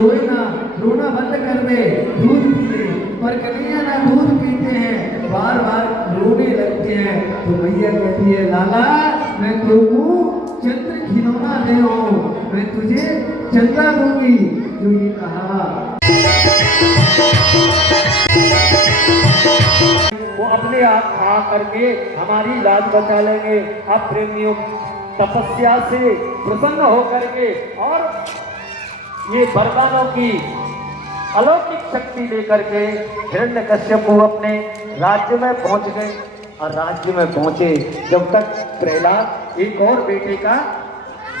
रोना रोना बंद कर दे, दूध पी ले। पर कन्हैया ना दूध पीते हैं, बार बार रोने लगते हैं। तो मैया कहती है लाला मैं तुमको चंद्र खिलौना दे हूँ, मैं तुझे चंदा दूंगी। जो ये कहा वो अपने आप खा करके हमारी लाज बचा लेंगे। अब प्रेमियों तपस्या से प्रसन्न होकर के और ये वरदानों की अलौकिक शक्ति लेकर के हिरण्यकश्यप अपने राज्य में पहुंच गए। और राज्य में पहुंचे जब तक प्रहलाद एक और बेटे का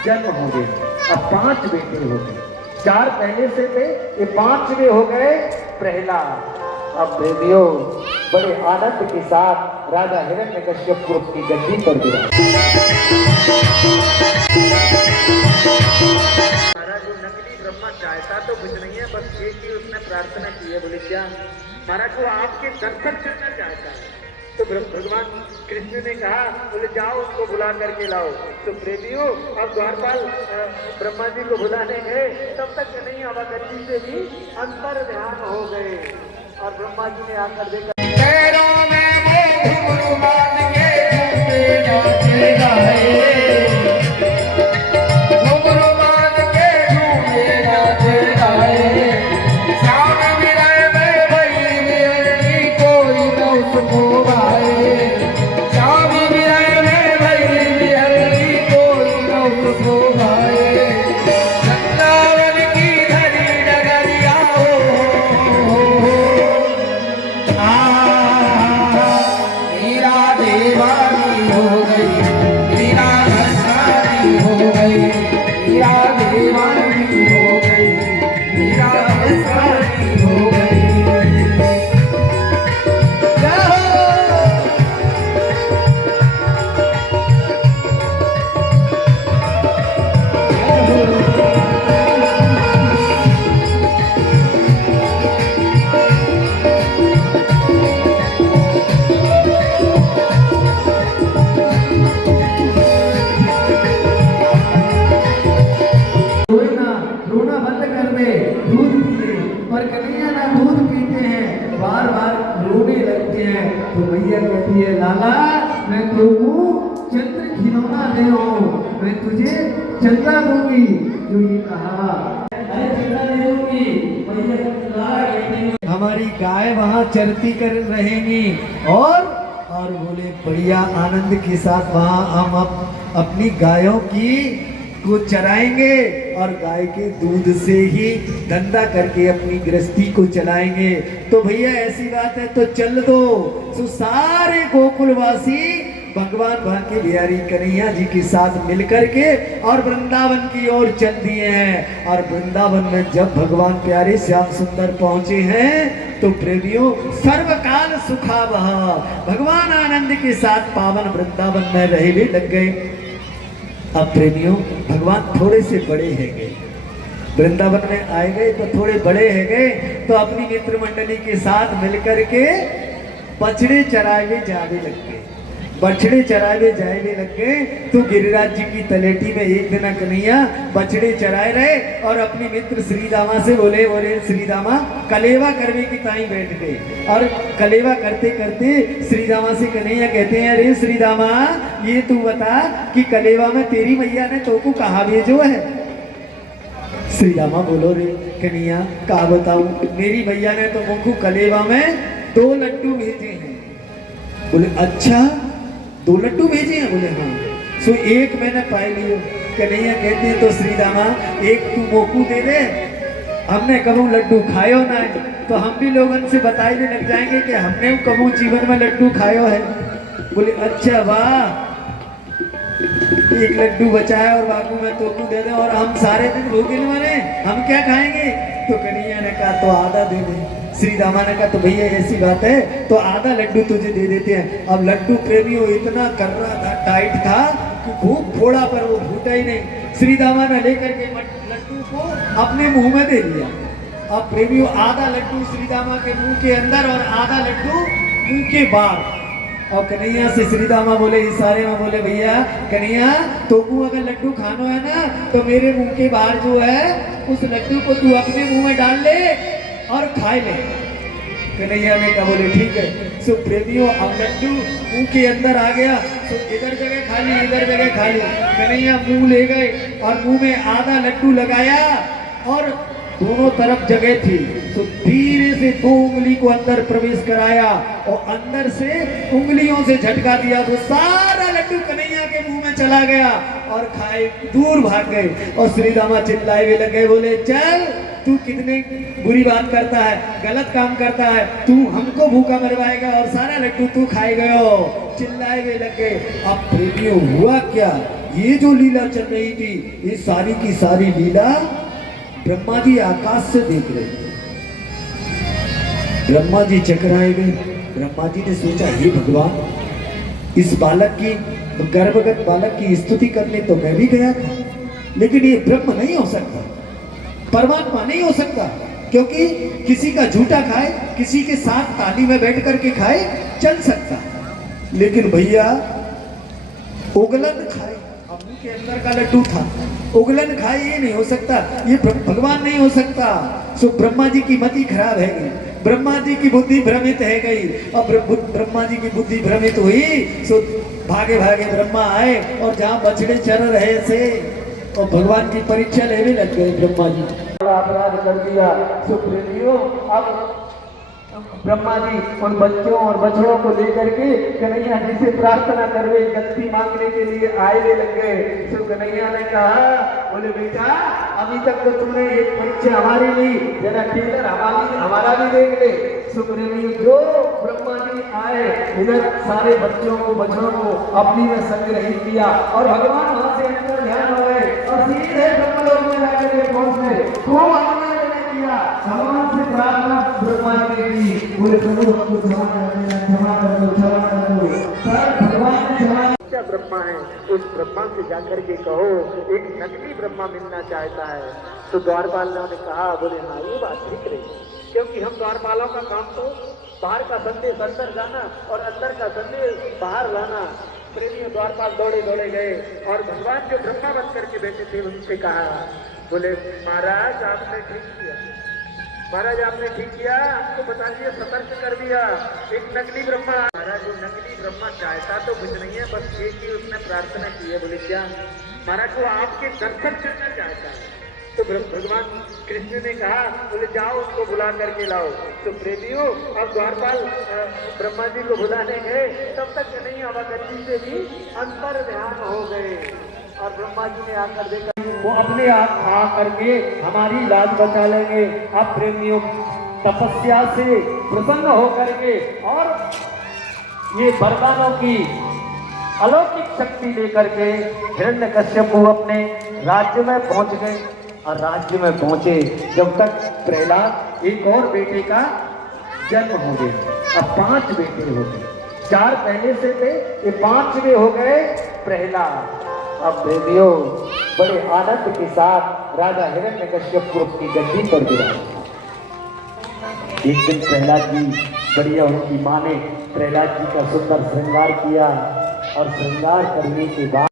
जन्म हो गया। अब 5 बेटे हो गए, 4 पहले से थे, ये 5वें हो गए प्रहलाद। अब प्रेमियों बड़े आनंद के साथ राजा हिरण्यकश्यप को अपनी गद्दी पर गिरा। जो नकली ब्रह्मा चाहता तो कुछ नहीं है, बस एक ही उसने प्रार्थना की है। बोले क्या महाराज वो आपके दर्शन करना चाहता है। तो भगवान कृष्ण ने कहा बोले जाओ उसको बुला करके लाओ। तो प्रेमियों अब द्वारपाल ब्रह्मा जी को बुलाने गए, तब तक नहीं अवगति से भी अंतर ध्यान हो गए। और ब्रह्मा जी ने आकर देखा रोना बंद कर दे, दूध पी ले। पर कन्हैया ना दूध पीते हैं, बार बार रोने लगते हैं। तो मैया कहती है लाला मैं तुमको चंद्र खिलौना दे हूँ, मैं तुझे चंदा दूंगी। जो ये कहा अरे चंदा दे दूंगी। मैया कहती है हमारी गाय वहाँ चरती कर रहेंगी और बोले बढ़िया आनंद के साथ वहाँ हम अपनी गायों की को चराएंगे और गाय के दूध से ही धंधा करके अपनी गृहस्थी को चलाएंगे। तो भैया ऐसी बात है तो चल दो। तो सारे गोकुलवासी भगवान बांके बिहारी कन्हैया जी के साथ मिलकर के और वृंदावन की ओर चल दिए हैं। और वृंदावन में जब भगवान प्यारे श्याम सुंदर पहुंचे हैं तो प्रेमियों सर्वकाल सुखावह भगवान आनंद के साथ पावन वृंदावन में रहने लग गए। अब प्रेमियों भगवान थोड़े से बड़े हैं गए, वृंदावन में आए गए तो थोड़े बड़े हैं गए। तो अपनी मित्र मंडली के साथ मिलकर के बछड़े चरावे जाने लग गए। बछड़े चरावे जाने लग गए तो गिरिराज जी की तलेटी में एक दिन कन्हैया बछड़े चराए रहे और अपनी मित्र श्रीदामा से बोले श्रीदामा कलेवा करने की ताई बैठ गए। और कलेवा करते करते श्रीदामा से कन्हैया कहते हैं अरे श्रीदामा ये तू बता कि कलेवा में तेरी मैया ने तो को कहा भेजो है। श्रीदामा बोलो रे कन्हैया कहा बताऊं, मेरी मैया ने तो मुझको कलेवा में 2 लड्डू भेजे हैं। बोले अच्छा 2 लड्डू भेजे हैं? बोले हाँ। सो एक मैंने पाए लियो। कन्हैया कहते हैं तो श्रीदामा एक तू मोकू दे दे, हमने कबू लड्डू खायो ना है तो हम भी लोगों से बताने लग जाएंगे कि हमने कबू जीवन में लड्डू खायो है। बोले अच्छा वाह, एक लड्डू बचाया और बाबू में तो तू दे दे और हम सारे दिन भूखे मरे, हम क्या खाएंगे? तो कन्हैया ने कहा तो आधा दे दे। श्रीदामा ने कहा तो भैया ऐसी बात है तो आधा लड्डू तुझे दे देते हैं। अब लड्डू प्रेमियों इतना कर्रा था, टाइट था कि खूब फोड़ा पर वो फूटा ही नहीं। श्रीदामा ने लेकर के लड्डू को अपने मुंह में दे दिया। अब प्रेमियों आधा लड्डू श्रीदामा के मुंह के अंदर और आधा लड्डू मुंह के बाहर। और कन्हैया से श्रीदामा बोले इशारे में बोले भैया कन्हैया तो को अगर लड्डू खाना है ना तो मेरे मुंह के बाहर जो है उस लड्डू को तू अपने मुंह में डाल ले और खाए ले। कन्हैया ने कहा बोले ठीक है। सो प्रेमियों अब लड्डू मुंह के अंदर आ गया। सो इधर जगह खाली इधर जगह खाली। कन्हैया मुंह ले गए और मुंह में आधा लड्डू लगाया और दोनों तरफ जगह थी तो धीरे से 2 उंगली को अंदर प्रवेश कराया और अंदर से उंगलियों से झटका दिया तो सारा लड्डू कन्हैया के मुंह में चला गया और खाए दूर भाग गए। और श्रीदामा चिल्लाए हुए लगे बोले चल तू कितने बुरी बात करता है, गलत काम करता है, तू हमको भूखा मरवाएगा और सारा लड्डू तू खाए गयो। चिल्लाए हुए लगे। अब प्रेमियों हुआ क्या, ये जो लीला चल रही थी ये सारी की सारी लीला ब्रह्मा जी आकाश से देख रहे। ब्रह्मा जी चकराए गए। ब्रह्मा जी ने सोचा हे भगवान इस बालक की गर्भगत बालक की स्तुति करने तो मैं भी गया था लेकिन ये ब्रह्म नहीं हो सकता, परमात्मा नहीं हो सकता क्योंकि किसी का झूठा खाए किसी के साथ ताली में बैठ करके खाए चल सकता लेकिन भैया उगलन खाए मुंह के अंदर का लड्डू था उगलन खाए ये नहीं हो सकता, ये भगवान नहीं हो सकता। सो ब्रह्मा जी की मति खराब है गई, ब्रह्मा जी की बुद्धि भ्रमित है गई और ब्रह्मा जी की बुद्धि भ्रमित हुई। सो भागे भागे ब्रह्मा आए और जहाँ बछड़े चर रहे थे और भगवान की परीक्षा लेने लग गए। ब्रह्मा जी अपराध कर दिया। सो प्रेमियों अब ब्रह्मा जी उन बच्चों और बछड़ों को लेकर के कन्हैया जी से प्रार्थना करवे गति मांगने के लिए आए हुए लग गए। तो कन्हैया ने कहा बोले बेटा अभी तक तो तूने एक परीक्षा हमारी ली जरा टेलर हमारा भी देख ले। सुप्रेमी जो ब्रह्मा जी आए इधर सारे बच्चों को बछड़ों को अपनी में संग्रहित किया और भगवान वहां से अंदर ध्यान हो गए और सीधे ब्रह्मलोक में जाकर के पहुंचे। खूब आनंद किया भगवान से प्रार्थना ब्रह्मा जी ने की बोले प्रभु हमको क्षमा कर दो सर भगवान ने क्षमा। क्या ब्रह्मा है उस ब्रह्मा से जाकर के कहो एक नकली ब्रह्मा मिलना चाहता है। तो द्वारपालों ने कहा बोले हाँ ये बात ठीक रही क्योंकि हम द्वारपालों का काम तो बाहर का संदेश अंदर जाना और अंदर का संदेश बाहर लाना। प्रेमी द्वारपाल दौड़े दौड़े गए और भगवान जो ब्रह्मा बन करके बैठे थे उनसे कहा बोले महाराज आपने ठीक किया, महाराज आपने ठीक किया, हमको बता दिया सतर्क कर दिया एक नकली ब्रह्मा। महाराज जो नकली ब्रह्मा चाहता तो कुछ नहीं है बस एक ही उसने प्रार्थना की है। बोले क्या महाराज वो आपके दर्शन करना चाहता है। तो भगवान कृष्ण ने कहा बोले जाओ उसको बुला करके लाओ। तो प्रेमियों अब द्वारपाल ब्रह्मा जी को बुलाने गए तब तक नहीं अवगति से भी अंतर ध्यान हो गए और ब्रह्मा जी ने आकर देखा वो अपने आप आ करके हमारी लाज बचा लेंगे। अब प्रेमियों तपस्या से प्रसन्न हो करके और ये वरदानों की अलौकिक शक्ति लेकर के हिरण्यकश्यप अपने राज्य में पहुंच गए। और राज्य में पहुंचे जब तक प्रहलाद एक और बेटे का जन्म हो गया। अब 5 बेटे हो गए, 4 पहले से थे ये 5वें हो गए प्रहलाद। अब प्रेमियों बड़े आनंद के साथ राजा हिरण्यकश्यप को अपनी गद्दी पर बिठाया। एक दिन प्रहलाद जी बढ़िया उनकी माँ ने प्रहलाद जी का सुंदर श्रृंगार किया और श्रृंगार करने के बाद